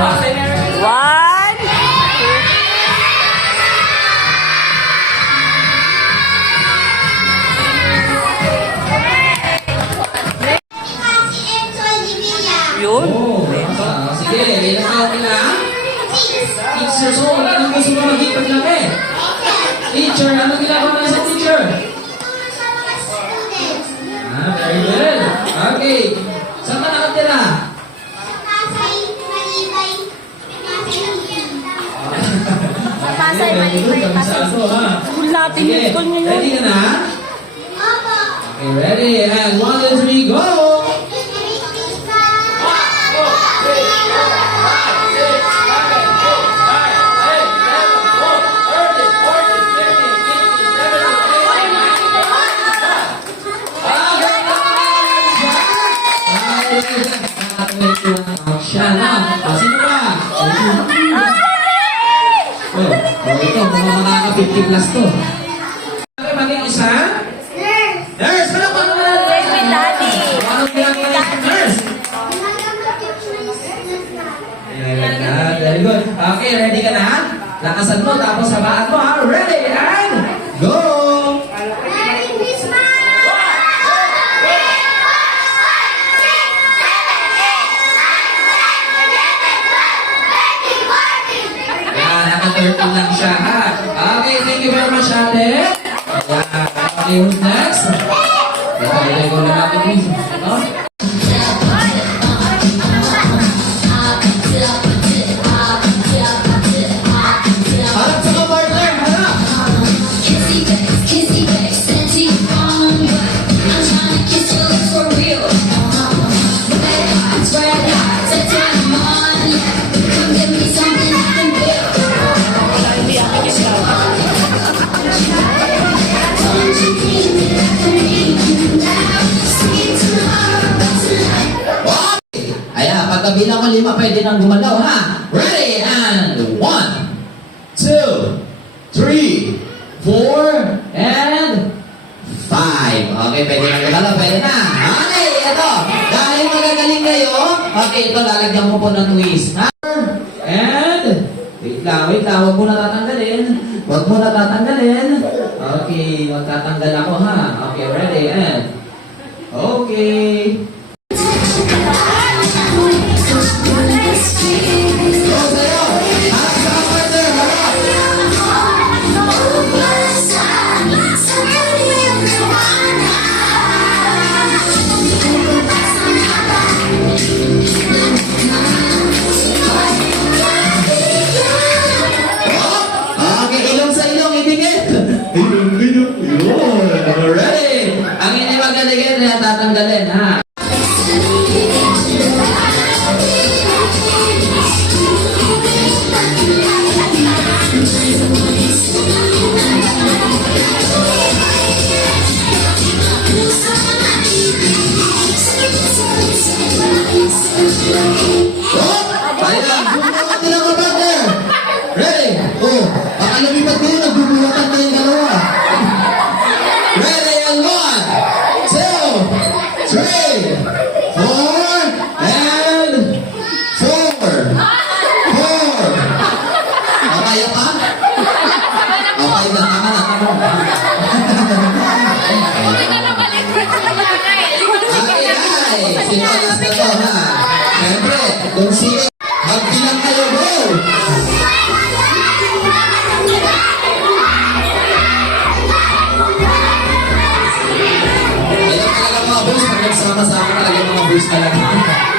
One. Yun. Sige, ilang taon ka na? Teacher, so anong gusto mo maging paglaki? Teacher, ano ginagawa mo sa teacher? Very good. Okay. Saan ka nakatira? Pasay, Malibay, Pasay. School natin yung school nyo yun. Ready ka na? Okay, ready. And 1, 2, 3, go! Siya na. Sino ba? Ito, mga makaka-50 plus to. Maging isa? Nurse! Ano pa naman? Baby daddy. Nurse! Very good. Okay, ready ka na? Lakasan mo, tapos sabaan mo ha. Ready and go! Naka-13 lang siya, ha? Okay, thank you very much, ate. Okay, who's next? Okay, go na natin, please. Harap sa ka-partner, harap! Kissy face, sexy on, but I'm trying to kiss your lips for real. Red hearts, that's what I'm on. Come give me something I can feel. Don't you think that I can make you laugh? Speak tomorrow, but tonight. Ayan, pagkabilang ko 5, pwede nang gumalaw, ha? Ready, and 1, 2, 3, 4, and 5. Okay, pwede nang gumalaw, pwede na. Okay, ito. Dahil magagaling kayo, okay, ito, lalagyan mo po ng twist. And, wait lang, huwag mo na tatanggalin. Huwag mo na tatanggalin. Okay, magtatanggal ako, ha? Okay, ready, and, okay. Ready? Ang hindi magaligin na tatanggalin, ha? Ayan, bubuhat nila ka, brother. Ready? Oh, baka lumipat kayo, nagbubuhatan kayong dalawa. Ready, and 1, 2, 3, 4, and 4. 4. Okay pa? Okay na, tama na, tama na. Okay, guys. Sinalas na to, ha? Siyempre, kung sino, magbilang kayo, go! Ayan talaga mga boys, pag nagsama-sama talaga mga boys talaga.